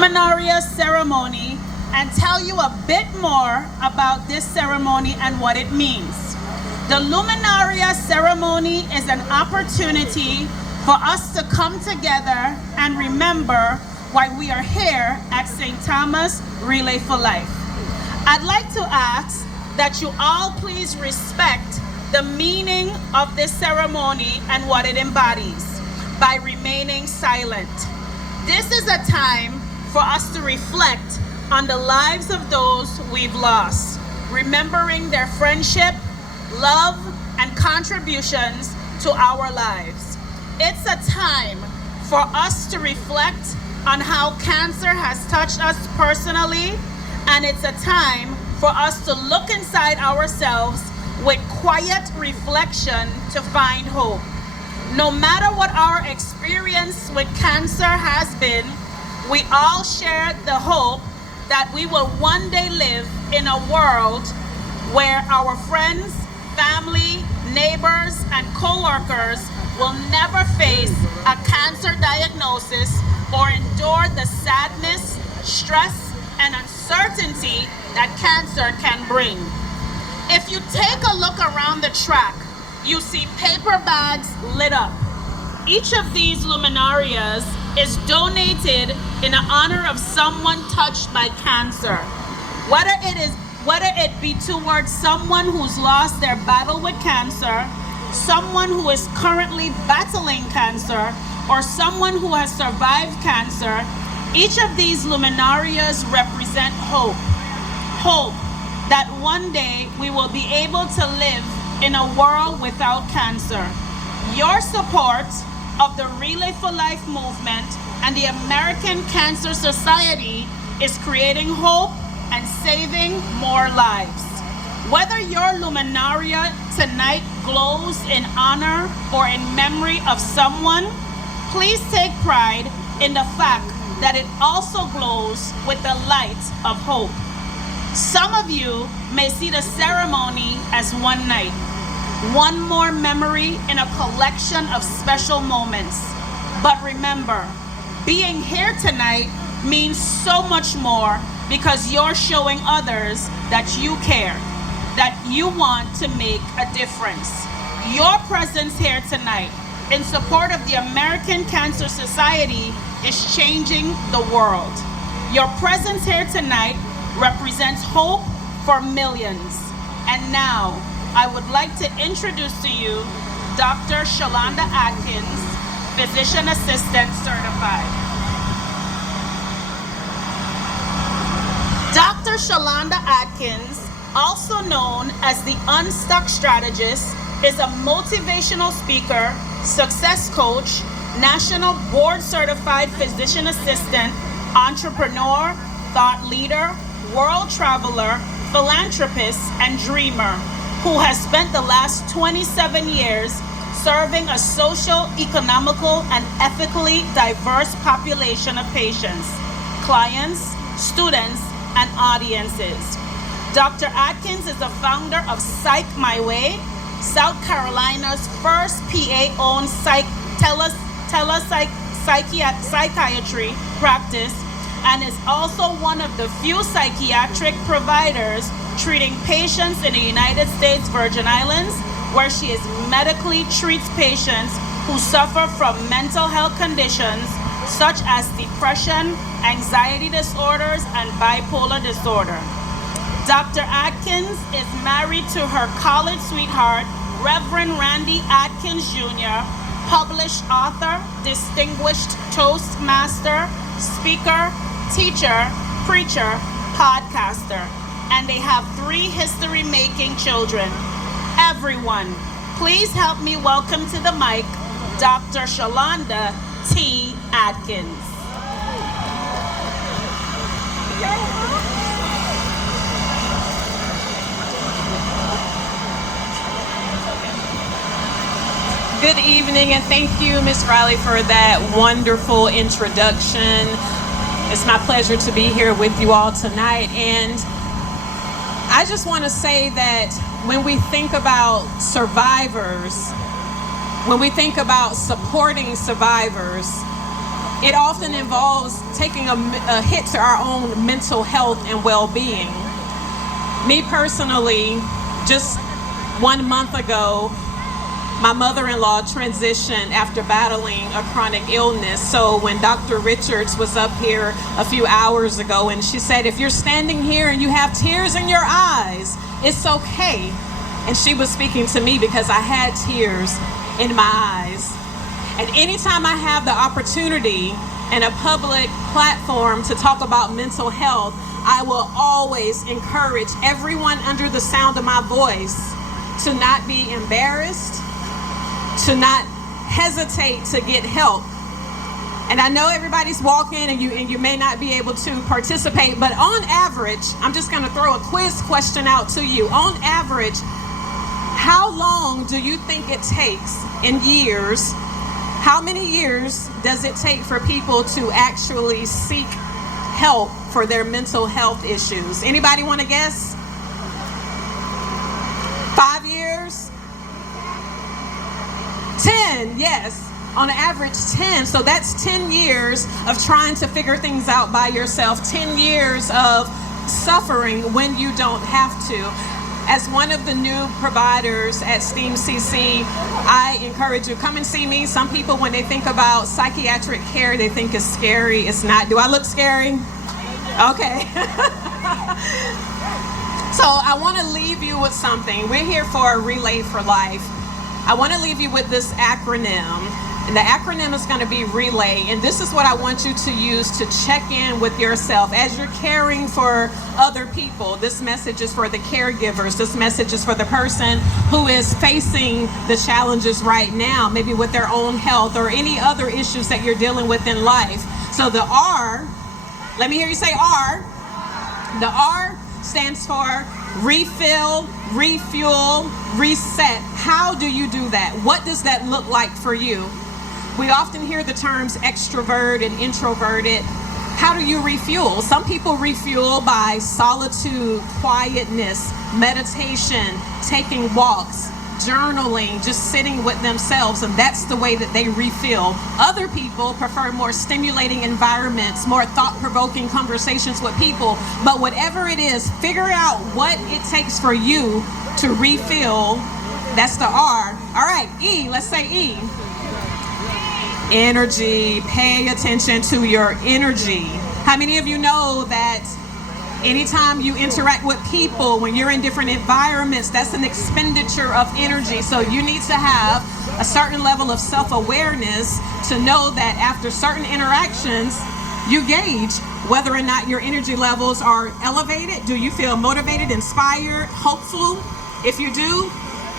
Luminaria ceremony and tell you a bit more about this ceremony and what it means. The Luminaria ceremony is an opportunity for us to come together and remember why we are here at St. Thomas Relay for Life. I'd like to ask that you all please respect the meaning of this ceremony and what it embodies by remaining silent. This is a time for us to reflect on the lives of those we've lost, remembering their friendship, love, and contributions to our lives. It's a time for us to reflect on how cancer has touched us personally, and it's a time for us to look inside ourselves with quiet reflection to find hope. No matter what our experience with cancer has been, we all share the hope that we will one day live in a world where our friends, family, neighbors, and co-workers will never face a cancer diagnosis or endure the sadness, stress, and uncertainty that cancer can bring. If you take a look around the track, you see paper bags lit up. Each of these luminarias is donated in honor of someone touched by cancer. Whether it be towards someone who's lost their battle with cancer, someone who is currently battling cancer, or someone who has survived cancer, each of these luminarias represent hope. Hope that one day we will be able to live in a world without cancer. Your support of the Relay for Life movement and the American Cancer Society is creating hope and saving more lives. Whether your luminaria tonight glows in honor or in memory of someone, please take pride in the fact that it also glows with the light of hope. Some of you may see the ceremony as one night, one more memory in a collection of special moments. But remember, being here tonight means so much more because you're showing others that you care, that you want to make a difference. Your presence here tonight in support of the American Cancer Society is changing the world. Your presence here tonight represents hope for millions. And now, I would like to introduce to you Dr. Shalonda Atkins, Physician Assistant Certified. Dr. Shalonda Atkins, also known as the Unstuck Strategist, is a motivational speaker, success coach, national board certified physician assistant, entrepreneur, thought leader, world traveler, philanthropist, and dreamer who has spent the last 27 years serving a social, economical, and ethically diverse population of patients, clients, students, and audiences. Dr. Atkins is the founder of Psych My Way, South Carolina's first PA-owned psychiatry practice, and is also one of the few psychiatric providers treating patients in the United States Virgin Islands, where she medically treats patients who suffer from mental health conditions such as depression, anxiety disorders, and bipolar disorder. Dr. Atkins is married to her college sweetheart, Reverend Randy Atkins Jr., published author, distinguished Toastmaster, speaker, teacher, preacher, podcaster, and they have 3 history-making children. Everyone, please help me welcome to the mic Dr. Shalonda T. Atkins. Good evening, and thank you, Ms. Riley, for that wonderful introduction. It's my pleasure to be here with you all tonight, and I just want to say that when we think about survivors, when we think about supporting survivors, it often involves taking a hit to our own mental health and well-being. Me personally, just 1 month ago, my mother-in-law transitioned after battling a chronic illness. So when Dr. Richards was up here a few hours ago and she said, if you're standing here and you have tears in your eyes, it's okay. And she was speaking to me because I had tears in my eyes. And anytime I have the opportunity and a public platform to talk about mental health, I will always encourage everyone under the sound of my voice to not be embarrassed, to not hesitate to get help. And I know everybody's walking and you may not be able to participate, but on average, I'm just going to throw a quiz question out to you. On average, how long do you think it takes in years? How many years does it take for people to actually seek help for their mental health issues? Anybody want to guess? 5 years? 10, yes. On average, 10. So that's 10 years of trying to figure things out by yourself. 10 years of suffering when you don't have to. As one of the new providers at STEAM CC, I encourage you, come and see me. Some people, when they think about psychiatric care, they think it's scary. It's not. Do I look scary? Okay. So I want to leave you with something. We're here for a Relay for Life. I want to leave you with this acronym. And the acronym is going to be RELAY. And this is what I want you to use to check in with yourself as you're caring for other people. This message is for the caregivers. This message is for the person who is facing the challenges right now, maybe with their own health or any other issues that you're dealing with in life. So the R, let me hear you say R. The R stands for refill, refuel, reset. How do you do that? What does that look like for you? We often hear the terms extrovert and introverted. How do you refuel? Some people refuel by solitude, quietness, meditation, taking walks, journaling, just sitting with themselves, and that's the way that they refill. Other people prefer more stimulating environments, more thought-provoking conversations with people. But whatever it is, figure out what it takes for you to refill. That's the R. All right, E, let's say E. Energy. Pay attention to your energy. How many of you know that anytime you interact with people, when you're in different environments, that's an expenditure of energy. So you need to have a certain level of self-awareness to know that after certain interactions, you gauge whether or not your energy levels are elevated. Do you feel motivated, inspired, hopeful? If you do,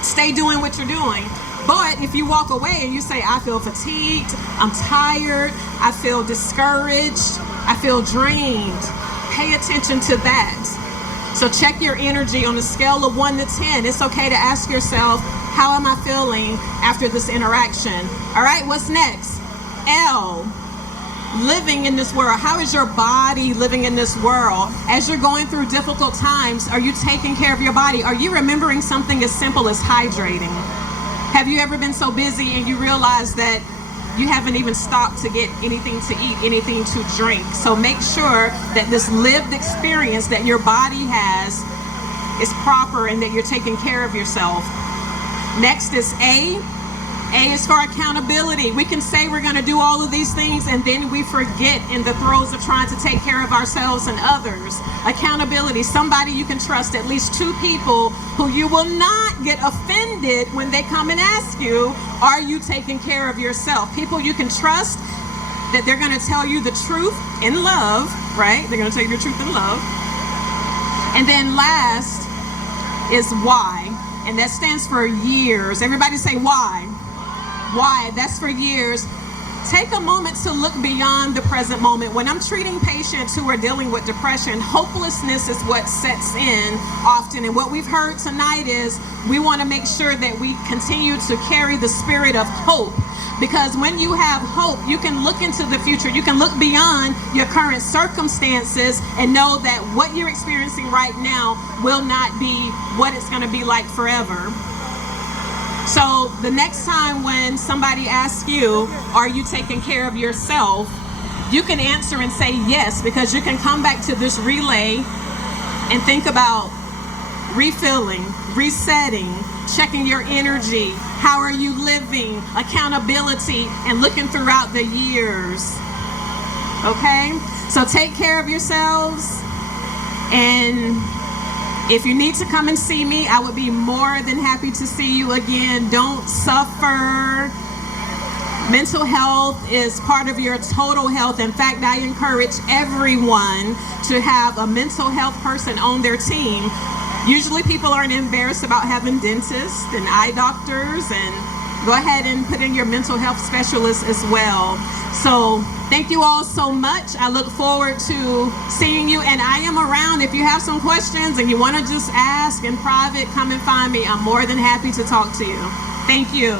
stay doing what you're doing. But if you walk away and you say, I feel fatigued, I'm tired, I feel discouraged, I feel drained, pay attention to that. So check your energy on a scale of 1 to 10. It's okay to ask yourself, how am I feeling after this interaction? All right, what's next? L, living in this world. How is your body living in this world? As you're going through difficult times, are you taking care of your body? Are you remembering something as simple as hydrating? Have you ever been so busy and you realize that you haven't even stopped to get anything to eat, anything to drink? So make sure that this lived experience that your body has is proper and that you're taking care of yourself. Next is A. A is for accountability. We can say we're going to do all of these things and then we forget in the throes of trying to take care of ourselves and others. Accountability, somebody you can trust, at least 2 people who you will not get offended when they come and ask you, are you taking care of yourself? People you can trust that they're going to tell you the truth in love, right? They're going to tell you the truth in love. And then last is Y, and that stands for years. Everybody say why. Why? That's for years. Take a moment to look beyond the present moment. When I'm treating patients who are dealing with depression, hopelessness is what sets in often. And what we've heard tonight is we want to make sure that we continue to carry the spirit of hope. Because when you have hope, you can look into the future. You can look beyond your current circumstances and know that what you're experiencing right now will not be what it's going to be like forever. So the next time when somebody asks you, are you taking care of yourself? you can answer and say yes, because you can come back to this relay and think about refilling, resetting, checking your energy, how are you living, accountability, and looking throughout the years. Okay? So take care of yourselves, and if you need to come and see me, I would be more than happy to see you again. Don't suffer. Mental health is part of your total health. In fact, I encourage everyone to have a mental health person on their team. Usually people aren't embarrassed about having dentists and eye doctors, and go ahead and put in your mental health specialist as well. So thank you all so much. I look forward to seeing you, and I am around. If you have some questions and you want to just ask in private, come and find me. I'm more than happy to talk to you. Thank you.